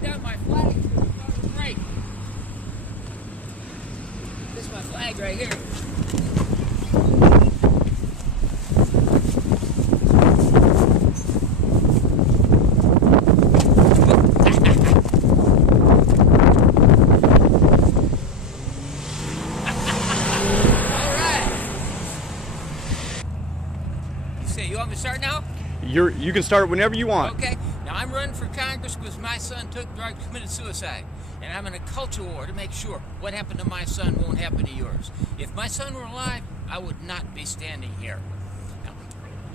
put down my flag. Right. This is my flag right here. You want me to start now? You can start whenever you want. Okay. Now I'm running for Congress because my son took drugs, committed suicide, and I'm in a culture war to make sure what happened to my son won't happen to yours. If my son were alive, I would not be standing here. Now,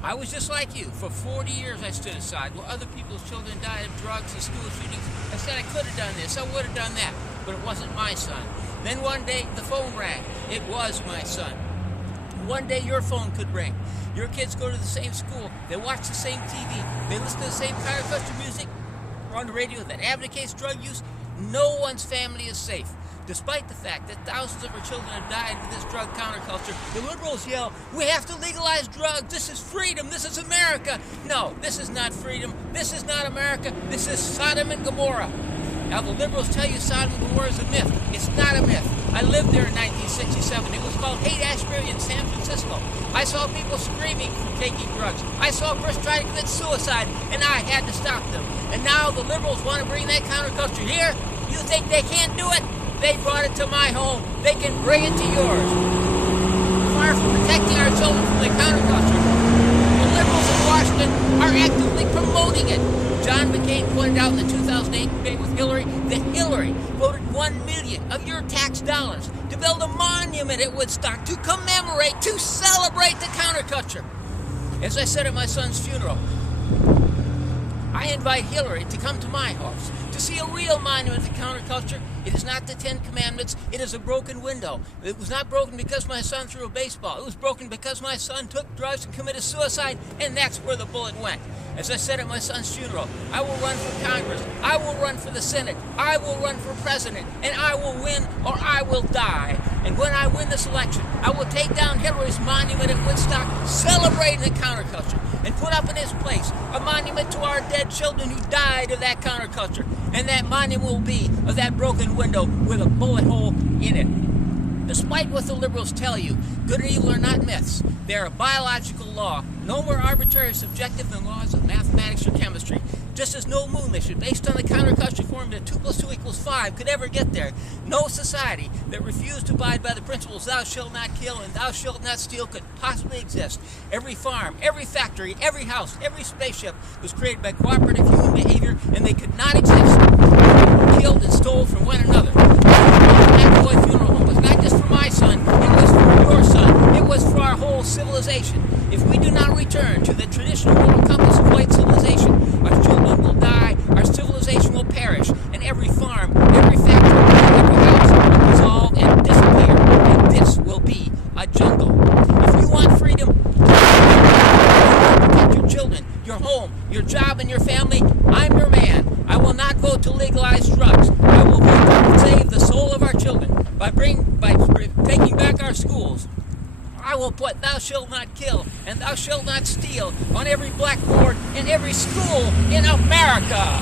I was just like you. For 40 years I stood aside while other people's children died of drugs and school shootings. I said I could have done this, I would have done that, but it wasn't my son. Then one day the phone rang. It was my son. One day your phone could ring. Your kids go to the same school, they watch the same TV, they listen to the same counterculture music on the radio that advocates drug use. No one's family is safe. Despite the fact that thousands of our children have died with this drug counterculture, the liberals yell, we have to legalize drugs, this is freedom, this is America. No, this is not freedom, this is not America, this is Sodom and Gomorrah. Now the liberals tell you Sodom and Gomorrah is a myth. It's not a myth. I lived there in 1967. It was called Haight-Ashbury in San Francisco. I saw people screaming from taking drugs. I saw a person try to commit suicide, and I had to stop them. And now the liberals want to bring that counterculture here. You think they can't do it? They brought it to my home. They can bring it to yours. Far from protecting our children from the counterculture, the liberals in Washington are actively promoting it. John McCain pointed out in the 2008 debate with Hillary that Hillary voted $1 million of your tax dollars to build a monument at Woodstock to commemorate, to celebrate the counterculture. As I said at my son's funeral, I invite Hillary to come to my house to see a real monument to counterculture. It is not the Ten Commandments, it is a broken window. It was not broken because my son threw a baseball. It was broken because my son took drugs and committed suicide, and that's where the bullet went. As I said at my son's funeral, I will run for Congress, I will run for the Senate, I will run for president, and I will win or I will die. And when I win this election, I will take down Hillary's monument at Woodstock, celebrating the counterculture, and put up in its place a monument to our dead children who died of that counterculture. And that monument will be of that broken window with a bullet hole in it. Despite what the liberals tell you, good and evil are not myths. They are a biological law, no more arbitrary or subjective than laws of mathematics or chemistry. Just as no moon mission based on the counterculture formula that 2 + 2 = 5 could ever get there, no society that refused to abide by the principles thou shalt not kill and thou shalt not steal could possibly exist. Every farm, every factory, every house, every spaceship was created by cooperative human behavior, and they could not exist. Killed and stole from one another. That boy funeral home was not just for my son, it was for your son, it was for our whole civilization. If we do not return to the traditional moral compass of white civilization, our children will die, our civilization will perish, and every farm, every factory, every house will dissolve and disappear, and this will be a jungle. If you want freedom, protect your children, your home, your job, and your family, I'm your man. I will not vote to legalize drugs. I will vote to save the soul of our children by taking back our schools. I will put thou shalt not kill and thou shalt not steal on every blackboard in every school in America.